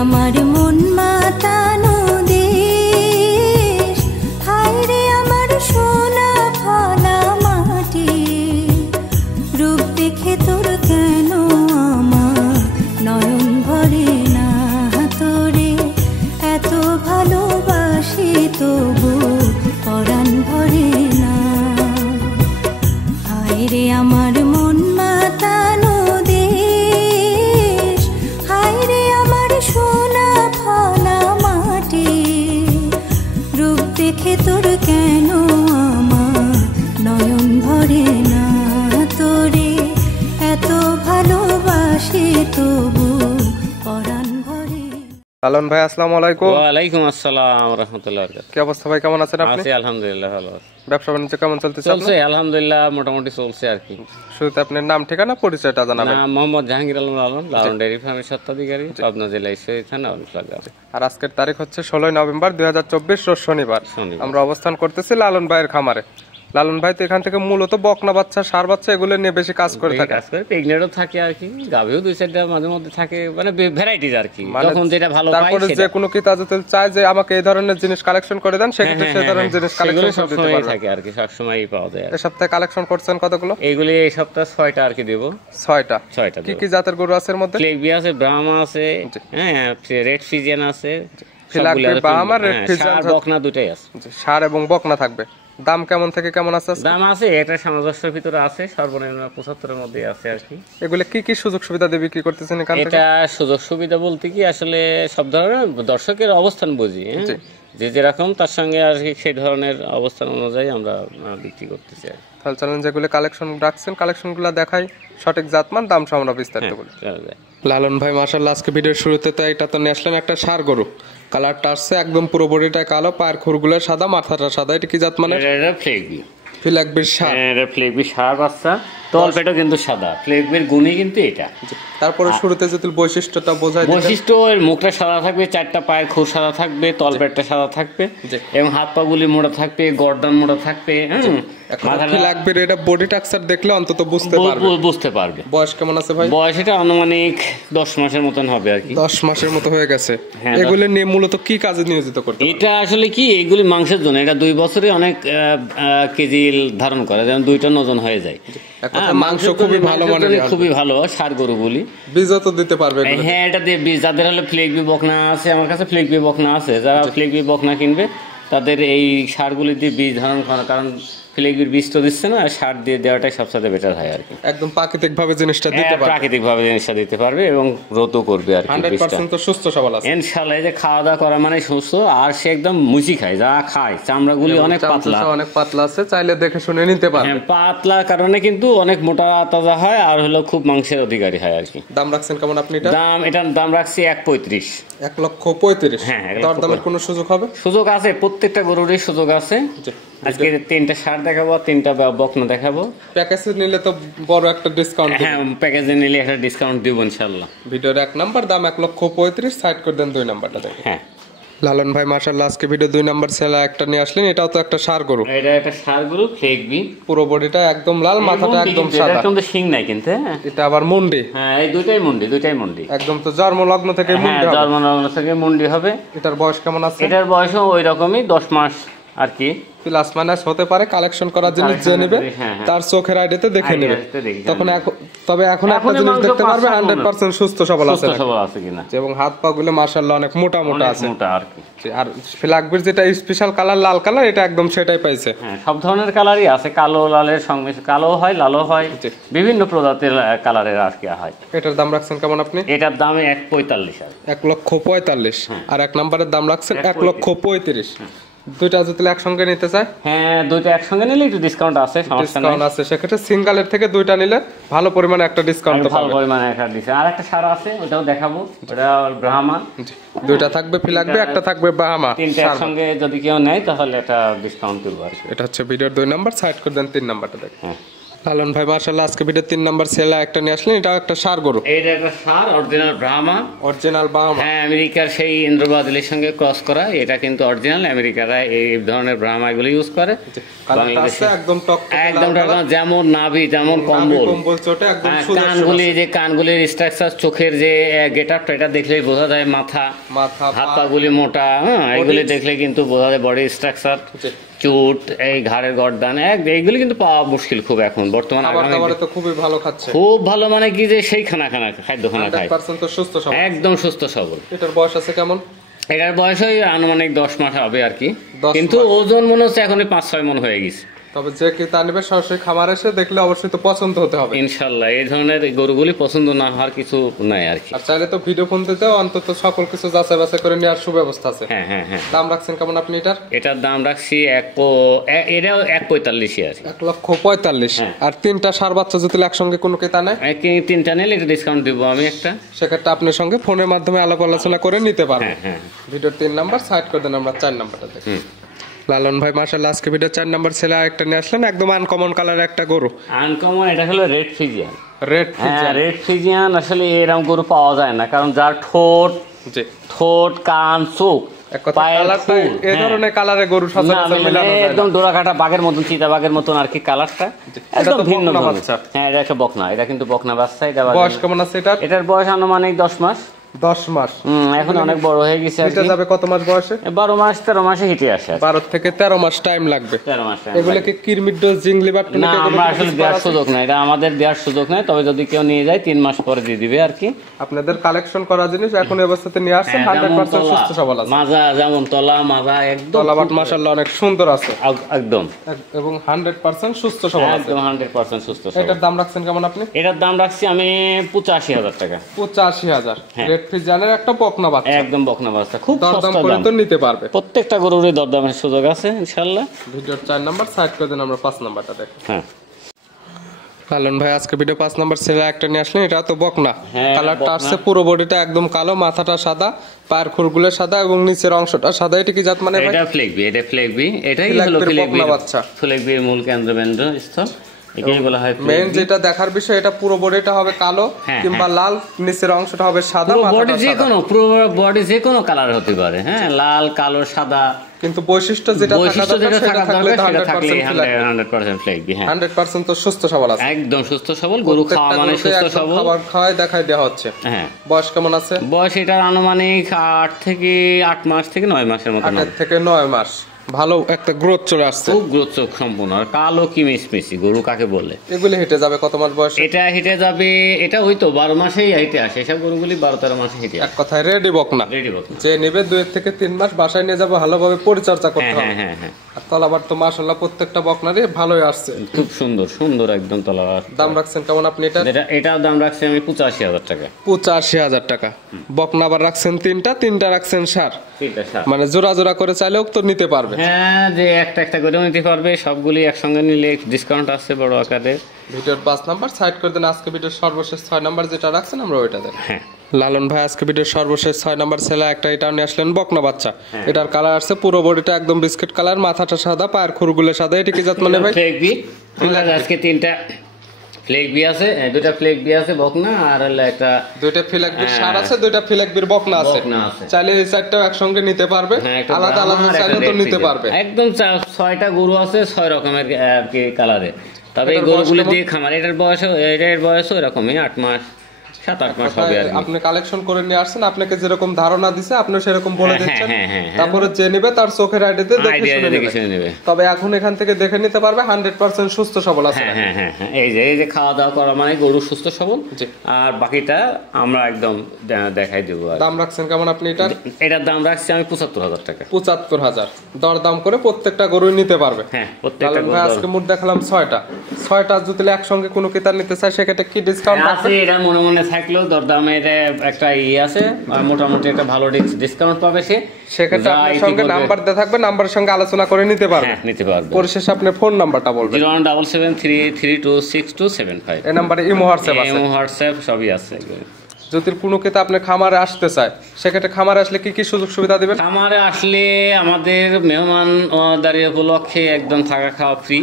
আমার মন মাতানো দেশ, হায় রে আমার সোনা ফলা মাটি, রূপ দেখে তোর কেন আমার নয়ন ভরে না, তোরে এত ভালোবাসি তবু পরাণ ভরে না। হায় রে আমার মন মাতানো দেশ, হায় রে আমার সোনা ফলা মাটি, রূপ দেখে তোর কেন আমার নয়ন ভরে না, তোরে এত ভালোবাসি তবু পরাণ ভরে। লালন ভাই আসসালামু আলাইকুম। ওয়ালাইকুম আসসালাম ওয়া রাহমাতুল্লাহি ওয়া বারাকাতুহু। কি অবস্থা ভাই, কেমন আছেন আপনি? আছি আলহামদুলিল্লাহ, ভালো আছি। ব্যবসা বাণিজ্য কেমন চলতেছে? চলছে আলহামদুলিল্লাহ, মোটামুটি চলছে আর কি। শুরুতে আপনার নাম ঠিকানা পরিচয়টা জানাবেন। নাম মোহাম্মদ জাহাঙ্গীর আলম লালন, লালন ডেইরি ফার্মের স্বত্বাধিকারী, পাবনা জেলা ঈশ্বরদী থানা অরণকুলা। আর আজকের তারিখ হচ্ছে 16 নভেম্বর 2024 রোজ শনিবার। আমরা অবস্থান করতেছি লালন ভাইয়ের খামারে। লালন ভাই তো এখান থেকে মূলত বকনা বাচ্চা, ষাঁড় বাচ্চা এগুলো নিয়ে বেশি কাজ করে থাকে। কাজ করে প্রেগনেন্টও থাকে আর কি, গাভীও দুই চারটা মাঝে মধ্যে থাকে, মানে ভ্যারাইটিজ আর কি, যখন যেটা ভালো পায়। তারপরে যে কোনো কি তাজুতেল চায় যে আমাকে এই ধরনের জিনিস কালেকশন করে দেন, সেক্ষেত্রে সেই ধরনের জিনিস কালেকশন করে দিতে পারবেন। থাকে আর কি, সব সময়ই পাওয়া যায়। এই সপ্তাহে কালেকশন করছেন কতগুলো? এইগুলি এই সপ্তাহে 6টা আর কি দেব। 6টা কি কি জাতের গরু আছে এর মধ্যে? ফ্লেগবি আছে, ব্রাহ্মা আছে, হ্যাঁ, রেড ফ্রিজিয়ান আছে, ফ্লেগবি, ব্রাহ্মা, রেড ফ্রিজিয়ান, বকনা দুটাই আছে। ষাঁড় এবং বকনা থাকবে। দাম কেমন থেকে কেমন আছে? দাম আছে এটা সামঞ্জস্যের ভিতরে আছে, সর্বনিম্ন 75 এর মধ্যে আছে আর কি। এগুলো কি কি সুযোগ সুবিধা দিয়ে বিক্রি করতেছেন এখান থেকে? এটা সুযোগ সুবিধা বলতে কি আসলে সব ধরনের দর্শকের অবস্থান বুঝি, যে যেরকম তার সঙ্গে আর কি সেই ধরনের অবস্থান অনুযায়ী আমরা বিক্রি করতেছি। তাহলে চলেন যেগুলো কালেকশন রাখছেন কালেকশনগুলো দেখাই, সঠিক জাতমান দাম সহ আমরা বিস্তারিত বলি। লালন ভাই মাশাআল্লাহ আজকে ভিডিওর শুরুতে তো এটা তো নিয়ে আসলেন একটা ষাঁড় গরু। কালারটা আসছে একদম পুরো বডিটা কালো, পায়ের খুরগুলো সাদা, মাথাটা সাদা। এটা কি জাত মানে? এটা ফ্লেগবি। ফ্লেগবির ষাঁড়। এটা ফ্লেগবি ষাঁড় বাচ্চা, তলপেটও কিন্তু সাদা। ফ্লেগবির গুণই কিন্তু এটা। তারপরে শুরুতে যদি বৈশিষ্ট্যটা বোঝাই দিতেন। বৈশিষ্ট্য এর মুখটা সাদা থাকবে, চারটা পায়ের খুর সাদা থাকবে, তলপেটটা সাদা থাকবে এবং হাত পা গুলি মোটা থাকবে, গর্দান মোটা থাকবে। ফ্লেগবির এটা বডি স্ট্রাকচার দেখলে অন্তত বুঝতে পারবে। বয়স কেমন আছে ভাই? বয়স এটা আনুমানিক 10 মাসের মতন হবে আর কি। 10 মাসের মতো হয়ে গেছে। এগুলো নিয়ে মূলত কি কাজে নিয়োজিত করতে? এটা আসলে কি, এগুলি মাংসের জন্য। এটা 2 বছরে অনেক কেজি ধারণ করে, যেমন 2 টন ওজন হয়ে যায়। মাংস খুবই ভালো মানের, খুবই ভালো ষাঁড় গরু বলি। বীজও তো দিতে পারবে। হ্যাঁ, এটা দিয়ে বীজ, যাদের হলে ফ্লেগবি বকনা আছে, আমার কাছে ফ্লেগবি বকনা আছে, যারা ফ্লেগবি বকনা কিনবে তাদের এই ষাঁড়গুলি দিয়ে বীজ ধারণ করা, কারণ ফ্লেগবির বীজ তো দিচ্ছে না, সার দিয়ে দেওয়াটাই সবচেয়ে বেটার হয় আর কি। একদম প্রাকৃতিক ভাবে জিনিসটা দিতে পারবে, প্রাকৃতিক ভাবে জিনিসটা দিতে পারবে এবং গ্রোথও করবে আর কি। 100% তো সুস্থ সবল আছে ইনশাআল্লাহ। এই যে খাওয়া দাওয়া করা মানে সুস্থ, আর সে একদম মুচি খায়, যা খায় চামড়াগুলি অনেক পাতলা, অনেক পাতলা আছে, চাইলে দেখে শুনে নিতে পারবে। হ্যাঁ, পাতলা কারণে কিন্তু অনেক মোটা তাজা হয়, আর হলো খুব মাংসের অধিকারী হয় আর কি। দাম রাখছেন কেমন আপনি? এটার দাম রাখছি 1.35। 1,35,000। হ্যাঁ, দরদামের কোনো সুযোগ হবে? সুযোগ আছে, প্রত্যেকটা গরুরই সুযোগ আছে। আজকে 3টা ষাঁড় দেখাবো, 3টা বকনা দেখাবো। প্যাকেজে নিলে তো বড় একটা ডিসকাউন্ট। হ্যাঁ, প্যাকেজে নিলে একটা ডিসকাউন্ট দিব ইনশাআল্লাহ। ভিডিওর 1 নাম্বার দাম 1,35,000, সাইড করে দেন 2 নাম্বারটা দেখেন। হ্যাঁ লালন ভাই মাশাআল্লাহ আজকে ভিডিও 2 নাম্বার সেলা একটা নিয়ে আসলেন। এটাও তো একটা ষাঁড় গরু। এটা একটা ষাঁড় গরু ফ্লেগবি, পুরো বডিটা একদম লাল, মাথাটা একদম সাদা। এটা কিন্তু শিং নাই কিন্তু। এটা আবার মুন্ডি। হ্যাঁ, এই দুইটাই মুন্ডি। একদম তো জন্ম লগ্ন থেকে মুন্ডি হবে। জন্ম লগ্ন থেকে মুন্ডি হবে। এটার বয়স কেমন আছে? এটার বয়সও ওই রকমই 10 মাস আর কি। প্লাস মাইনাস হতে পারে, কালেকশন করার জিনিস যে নেবে তার চোখের আইডিয়াতে দেখে নেবে। তখন তবে এখন একটা জিনিস দেখতে পারবে 100% সুস্থ সবল আছে কিনা, এবং হাত পা গুলো মাশাআল্লাহ অনেক মোটা মোটা আছে আর কি। আর ফ্ল্যাগবির যেটা স্পেশাল কালার লাল কালার, এটা একদম সেটাই পাইছে। হ্যাঁ, সব ধরনের কালারই আছে, কালো লালের সঙ্গে কালো হয়, লালও হয়, বিভিন্ন প্রজাতির কালারের আর কি হয়। এটার দাম রাখছেন কেমন আপনি? এটার দাম 1.45। 1,45,000। আর 1 নাম্বারের দাম রাখছেন 1,35,000। দুইটা যদি একসঙ্গে নিতে চায়? হ্যাঁ, দুইটা একসঙ্গে নিলে একটু ডিসকাউন্ট আছে, সমস্যা নাই। আছে, সেক্ষেত্রে সিঙ্গেলের থেকে দুইটা নিলে ভালো পরিমাণে একটা ডিসকাউন্ট পাবে। ভালো পরিমাণে একটা দিছে। আর একটা ষাঁড় আছে, ওটাও দেখাবো, ওটা ব্রাহ্মা। দুইটা থাকবে ফ্লেগবি, একটা থাকবে ব্রাহ্মা। 3টা একসঙ্গে যদি কেউ নেয় তাহলে এটা ডিসকাউন্ট দেব আর কি। এটা হচ্ছে ভিডিওর 2 নাম্বার, সাইড করে দেন 3 নাম্বারটা দেখেন। লালন ভাই মাশাআল্লাহ আজকে ভিডিও 3 নাম্বার সেলা একটা নিয়ে আসলেন, এটা একটা ষাঁড় গরু। এটা একটা ষাঁড় অরিজিনাল ব্রাহ্মা। অরিজিনাল ব্রাহ্মা? হ্যাঁ, আমেরিকার সেই ইন্দ্রবাদলির সঙ্গে ক্রস করা। এটা কিন্তু অরিজিনাল, আমেরিকারা এই ধরনের ব্রাহ্মা এগুলো ইউজ করে। বাংলাদেশে একদম একদম যেমন নাভি যেমন কম্বল, কানগুলি যে কানগুলির স্ট্রাকচার, চোখের যে গেটআপটা, এটা দেখলেই বোঝা যায় মাথা, হাত পা গুলি মোটা। হ্যাঁ, এইগুলি দেখলে কিন্তু বোঝা যায় বডি স্ট্রাকচার, চুট, এই ঘাড়ের গর্দান, এইগুলি কিন্তু পাওয়া মুশকিল খুব এখন বর্তমানে। খুবই ভালো খাচ্ছে, খুব ভালো, মানে কি যে সেই খানা খাদ্য খায়, একদম সুস্থ সবল। এটার বয়স আছে কেমন? এটার বয়স ওই আনুমানিক 10 মাস হবে আর কি, কিন্তু ওজন মনে হচ্ছে এখন 5-6 মন হয়ে গেছে। তবে যে ক্রেতা নেবে সরাসরি খামার এসে দেখলে অবশ্যই তো পছন্দ হতে হবে ইনশাআল্লাহ। এই ধরনের গরুগুলি পছন্দ না হওয়ার কিছু নাই আর কি। আর চাইলে তো ভিডিও ফোন দিতেও অন্তত সকল কিছু যাচাই বাছাই করে নেওয়ার সুব্যবস্থা আছে। হ্যাঁ হ্যাঁ হ্যাঁ। দাম রাখছেন কেমন আপনি এটার? এটার দাম রাখছি এটাও 1.45 আর 1,45,000। আর 3টা ষাঁড় বাচ্চা যদি একসঙ্গে কোনো ক্রেতা নেয়, 3টা নিলে এটা ডিসকাউন্ট দিব আমি একটা। সেক্ষেত্রে আপনার সঙ্গে ফোনের মাধ্যমে আলাপ আলোচনা করে নিতে পারবেন। হ্যাঁ। ভিডিওর 3 নাম্বার সাইড করে দেন, আমরা 4 নাম্বারটা দেখি। লালন ভাই মাশাআল্লাহ আজকে ভিডিও 4 নাম্বার ছেলে একটা নিয়ে আসলেন, একদম আনকমন কালার একটা গরু। আনকমন, এটা হলো রেড ফ্রিজিয়ান। রেড ফ্রিজিয়ান আসলে এরকম গরু পাওয়া যায় না, কারণ যার ঠোঁট, কান, চোখ, এই ধরনের কালারের গরু একদম ডোরাকাটা বাঘের মতন, চিতা বাঘের মতন আর কি কালারটা, একদম ভিন্ন বাচ্চা। হ্যাঁ, এটা একটা বকনা, এটা কিন্তু বকনা বাচ্চা। এটা বয়স কেমন আছে এটার বয়স আনুমানিক 10 মাস। 10 মাস এখন অনেক বড় হয়ে গেছে। এটা যাবে কত মাস বয়সে? 12 মাস 13 মাসে হিটে আসে। 12 থেকে 13 মাস টাইম লাগবে। 13 মাস। এগুলো কি কিরমিট ডোজ, জিংলি বা টনিক? না, আমরা আসলে দেওয়ার সুযোগ নাই, এটা আমাদের দেওয়ার সুযোগ নাই। তবে যদি কেউ নিয়ে যায় 3 মাস পরে দিয়ে দিবে আর কি। আপনাদের কালেকশন করা জিনিস এখন এই অবস্থাতে নিয়ে আসছেন, 100% সুস্থ সবল আছে। মাজা যেমন মাজা একদম তলাবাট মাশাআল্লাহ অনেক সুন্দর আছে একদম, এবং 100% সুস্থ সবল আছে, একদম 100% সুস্থ সবল। এটার দাম রাখছেন কেমন আপনি? এটার দাম রাখছি আমি 85,000 টাকা। 85,000। রেড ফ্রিজিয়ানের একটা বকনা বাচ্চা, একদম বকনা বাচ্চা, খুব সস্তা দাম করে তো নিতে পারবে। প্রত্যেকটা গরুরই দরদামের সুযোগ আছে ইনশাআল্লাহ। ভিডিওর 4 নাম্বার সাইড করে দেন, আমরা 5 নাম্বারটা দেখি। হ্যাঁ, লালন ভাই আজকে ভিডিও 5 নাম্বার ছেলে একটা নিয়ে আসলেন, এটা তো বকনা। কালারটা আসছে পুরো বডিটা একদম কালো, মাথাটা সাদা, পায়ের খুরগুলো সাদা এবং নিচের অংশটা সাদা। এটা কি জাত মানে ভাই? এটা ফ্লেগবি। এটাই হলো ফ্লেগবি বাচ্চা, ফ্লেগবির মূল কেন্দ্রবিন্দু স্থল। এটাই বলা হয় মেইন যেটা দেখার বিষয়, এটা পুরো বডিটা হবে কালো কিংবা লাল, নিচের অংশটা হবে সাদা, বডি যে কোনো কালার হতে পারে। হ্যাঁ, লাল, কালো, সাদা, কিন্তু বৈশিষ্ট্য যেটা থাকলে 100% ফ্লেগবি। হ্যাঁ, 100% তো সুস্থ সবল আছে, একদম সুস্থ সবল গরু। খাওয়া মানে সুস্থ সবল, খাবার খাওয়াই দেখাই দেওয়া হচ্ছে। হ্যাঁ। বয়স কেমন আছে? বয়স এটার আনুমানিক 8 মাস থেকে 9 মাসের মতো। 8 থেকে 9 মাস, ভালো একটা গ্রোথ চলে আসছে, খুব গ্রোথ সম্পূর্ণ। আর কালো কি মিসমিসি গরু কাকে বলে। এগুলি হেঁটে যাবে কত মাস বয়স? এটা হেঁটে যাবে, এটা হয়তো 12 মাসেই হেঁটে আসে। এসব গরুগুলি 12-13 মাসে হেঁটে আসে। এক কথায় রেডি বকনা। যে নেবে 2 থেকে 3 মাস বাসায় নিয়ে যাবে, ভালোভাবে পরিচর্যা করতে হবে। হ্যাঁ হ্যাঁ। আর তলাবার তো মাশাআল্লাহ প্রত্যেকটা বকনারই ভালোই আসছে, খুব সুন্দর একদম তলাবার। দাম রাখছেন কেমন আপনি এটা? এটার দাম রাখছি আমি 85,000 টাকা। 85,000 টাকা। বকনা আবার রাখছেন 3টা রাখছেন ষাঁড়, মানে জোড়া করে চাইলেও তো নিতে পারবে। হ্যাঁ, যে একটা করে নিতে পারবে, সবগুলি একসঙ্গে নিলে ডিসকাউন্ট আছে বড় আকারে। ভিডিওর 5 নাম্বার সাইড করে দেন। আজকে ভিডিওর সর্বশেষ 6 নাম্বার যেটা রাখছেন আমরা ওইটা দেন। হ্যাঁ, লালন ভাই আজকে ভিডিওর সর্বশেষ 6 নাম্বার ছেলে একটা এটা নিয়ে আসলেন, বকনা বাচ্চা। এটার কালার আছে পুরো বডিটা একদম বিস্কিট কালার, মাথাটা সাদা, পায়ের খুরগুলো সাদা। এটা কি জাত মানে ভাই? ফ্লেগবি। আজকে 3টা ফ্লেগবি আছে, 2টা ফ্লেগবি আছে বকনা, আর হলো একটা 2টা ফ্লেগবির ষাঁড় আছে, 2টা ফ্লেগবির বকনা আছে। চাইলে এই চারটাও একসঙ্গে নিতে পারবে, আলাদা চাইলে তো নিতে পারবে। একদম 6টা গরু আছে 6 রকমের আর কি কালারে। তবে এই গরুগুলো দিয়ে খামার, এটার বয়স এরকমই 8 মাস 7-8 মাস হবে আর কি। আপনি কালেকশন করে নিয়ে আসছেন, আপনাকে যেরকম ধারণা দিছে আপনি সেরকম বলে দিচ্ছেন, তারপরে যে নেবে তার চোখের আইডিতে দেখে শুনে নেবে। তবে এখন এখান থেকে দেখে নিতে পারবে 100% সুস্থ সবল আছে। হ্যাঁ, এই যে খাওয়া দাওয়া করা মানে গরু সুস্থ সবল, আর বাকিটা আমরা একদম দেখাই দেবো। দাম রাখছেন কেমন আপনি এটার দাম রাখছি আমি 75,000 টাকা। 75,000 দর দাম করে প্রত্যেকটা গরুই নিতে পারবে। হ্যাঁ, প্রত্যেকটা গরু। আজকে মোট দেখালাম 6টা যদি একসঙ্গে কোনো ক্রেতা নিতে চায় সেক্ষেত্রে কি ডিসকাউন্ট আছে? এটা মনে থাকলেও দরদামের একটা আছে, মোটামুটি একটা ভালো ডিসকাউন্ট পাবে সে। সেক্ষেত্রে আপনার সঙ্গে নাম্বার দেওয়া থাকবে, নাম্বারের সঙ্গে আলোচনা করে নিতে পারবে। পরিশেষে আপনি ফোন নাম্বারটা বলবেন। 01773326275। এই নাম্বারে ইমো হোয়াটসঅ্যাপ আছে? ইমো হোয়াটসঅ্যাপ সবই আছে। যদি কোনো ক্রেতা আপনার খামারে আসতে চায় সেক্ষেত্রে খামারে আসলে কি কি সুযোগ সুবিধা দিবেন? খামারে আসলে আমাদের মেহমানদারি উপলক্ষে একদম থাকা খাওয়া ফ্রি,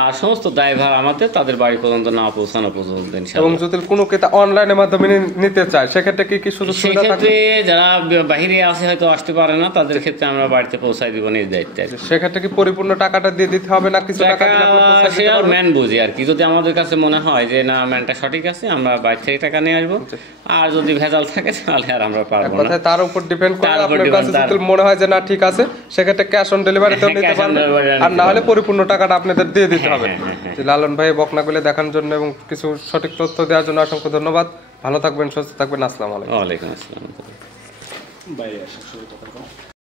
আর সমস্ত ড্রাইভার আমাদের তাদের বাড়ি পর্যন্ত না পৌঁছানো পর্যন্ত ইনশাআল্লাহ। এবং যদি কোনো ক্রেতা অনলাইনের মাধ্যমে নিতে চায় সেক্ষেত্রে কি কি সুযোগ সুবিধা থাকবে? সেক্ষেত্রে যারা বাইরে আছে হয়তো আসতে পারে না, তাদের ক্ষেত্রে আমরা বাড়িতে পৌঁছাই দিব নিজ দায়িত্বে। সেক্ষেত্রে কি পরিপূর্ণ টাকাটা দিয়ে দিতে হবে না কিছু টাকা দিলে আপনি পৌঁছায় দিতে সেটা পারবেন? ম্যান বুঝি আর কি, যদি আমাদের কাছে মনে হয় যে না ম্যানটা সঠিক আছে আমরা বাইরে থেকে টাকা নিয়ে আসবো, আর যদি ভেজাল থাকে তাহলে আর আমরা পারবো না। কথায় তার উপর ডিপেন্ড করে, তার উপর আপনার কাছে depend, যদি মনে হয় যে না ঠিক আছে সেক্ষেত্রে ক্যাশ অন ডেলিভারিতেও নিতে Cash on পারবেন, delivery আর না হলে পরিপূর্ণ টাকাটা আপনাদের দিয়ে দিতে হবে। হ্যাঁ। জি, লালন ভাই বকনাগুলো দেখার জন্য এবং কিছু সঠিক তথ্য দেওয়ার জন্য অসংখ্য ধন্যবাদ। ভালো থাকবেন, সুস্থ থাকবেন, আসসালামু আলাইকুম। ওয়ালাইকুম আসসালাম। বাইরে আসা শুরু কথা